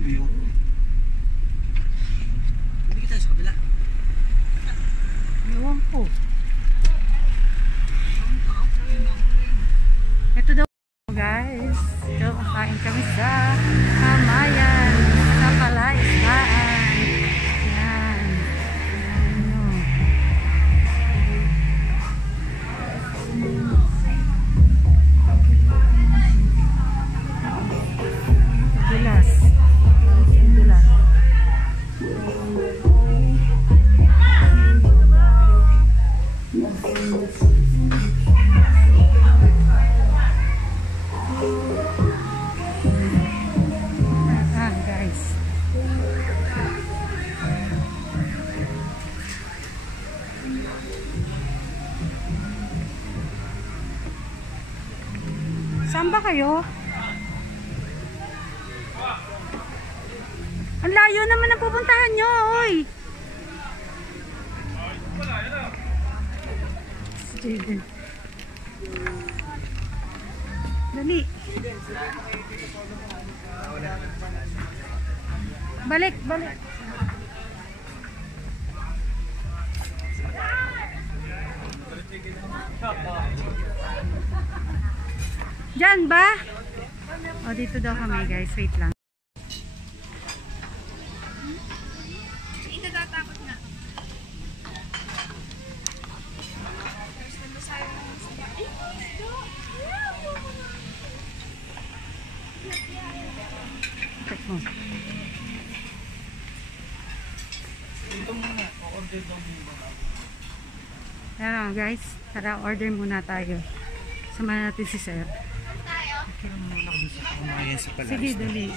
Hindi tayo sa kabila. Ewan ko. Ito daw guys. Ito, kakain kami sa Hamayan. Sa Palaisdaan. Yan. Dulas. Dulas. Guys. Saan ba kayo? Ang layo naman ang pupuntahan nyo, oy. Jaden. Dali. Balik, balik. Diyan ba? O, dito daw kami guys. Wait lang. Ayan guys, tara order muna tayo. Samahan natin si Sir. Sige, dali.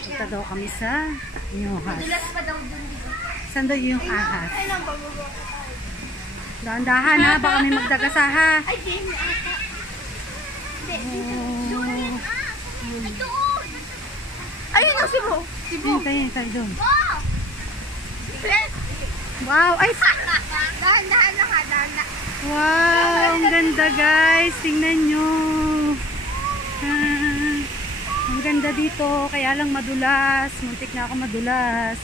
Punta daw kami sa Nyohas. Saan daw yung ahas? Dahan-dahan ha, baka may magdagasa ha. Ayun ang Cebu. Hintayin tayo doon. Wow, ay! Dahan-dahan na ha, dahan-dahan. Wow, ang ganda guys. Tingnan nyo. Ang ganda dito, kaya lang madulas. Muntik na ako madulas.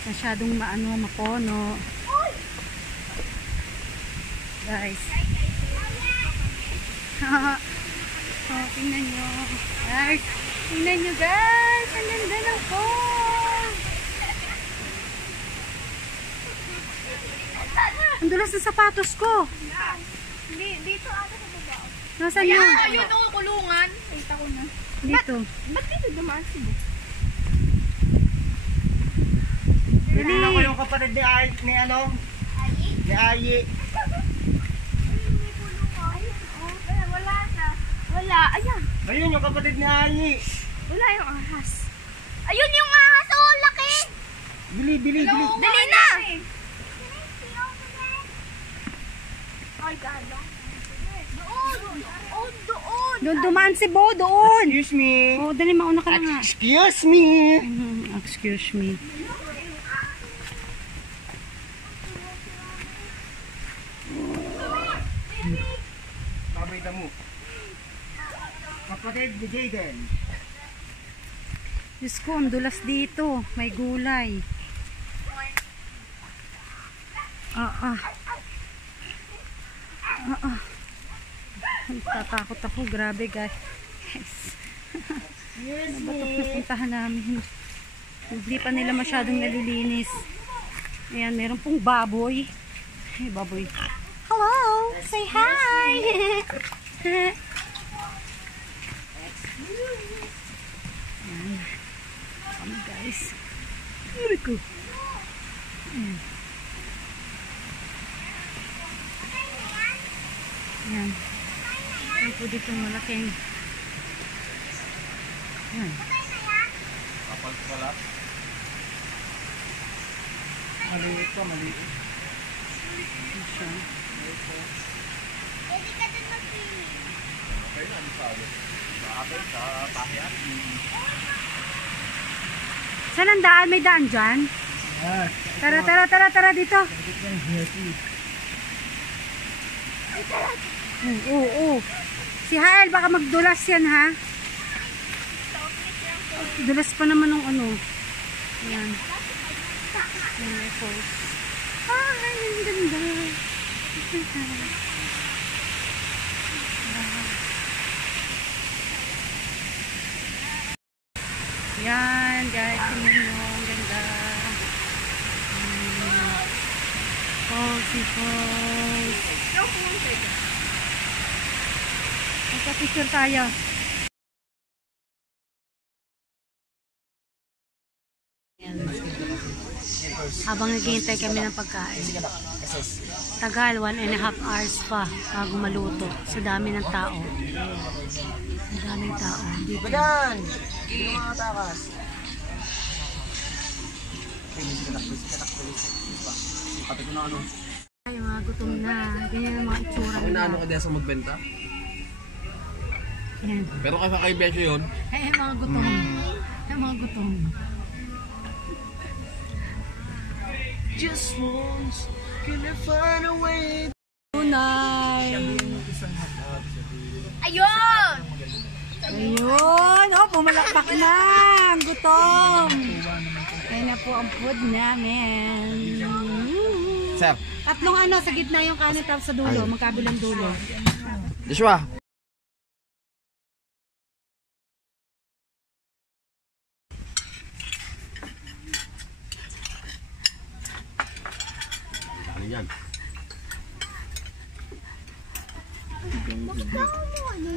Masyadong mapono. Guys. Oh, tingnan nyo. Guys, tingnan nyo guys. Ang ganda ng phone. Ang dulas ng sapatos ko. Dito ata sa baba. Nasaan yun? Ayun o, kulungan. Kita ko na. Dito. Ba't dito dumaan Cebu? Dali. Ano ko yung kapatid ni Ayi, ni ano? Ni Ayi. Wala na. Wala. Ayan. Ayun yung kapatid ni Ayi. Wala yung ahas. Ayun yung ahas. Oh, laki. Bili, bili, bili. Dali na. Ay, gano. Doon. Oh, doon. Doon dumaan si Bo, doon. Excuse me. Oh, dali mauna ka na nga. Excuse me. Excuse me. Babay damo. Kapatid ni Jaden. Diyos ko, ang dulas dito. May gulay. Tatakot ako. Grabe guys. Nabatok na puntahan namin. Hindi pa nila masyadong nalilinis. Ayan, meron pong baboy. Hey, baboy. Hello! Say hi! Ayan. Kami guys. Uri ko. Ayan. Ayan. Ayan po dito malaking. Ayan. Kapal pala. Maliit pa, maliit. Ayan siya. Pwede ka din mag-swimming. Okay na, di sabi. Bakit? Sa pahiyan. Saan ang daan? May daan dyan? Tara dito. Oo. Si Hael, baka magdulas yan, ha? Dulas pa naman ng ano. Ayan. Ayan, falls. Ay, ang ganda. Yan, guys. Tingnan nyo. Ang ganda. Falls. Magpa-picture tayo. Habang naghihintay kami ng pagkain. Tagal, 1.5 hours pa bago maluto. Sa dami ng tao. Ang daming tao. Dito. Badan! Hindi mo makatakas. Pati ko na ano. Ay, mga gutom na. Ganyan ang mga itsura Ako nila. inaano ka diyan sa magbenta. Yan. Pero kaya kay Besyo yun. Ay, mga gutom. Ay, mga gutom. Just once, can I find a way? Tunay. Ayun! Ayun. Oh, pumalakpak na. Ang gutom. Ayan na po ang food namin. Sir. Tatlong ano, sa gitna yung kanin tapos sa dulo. Magkabilang dulo. Joshua. Ano yan? Bakit ako mo ano?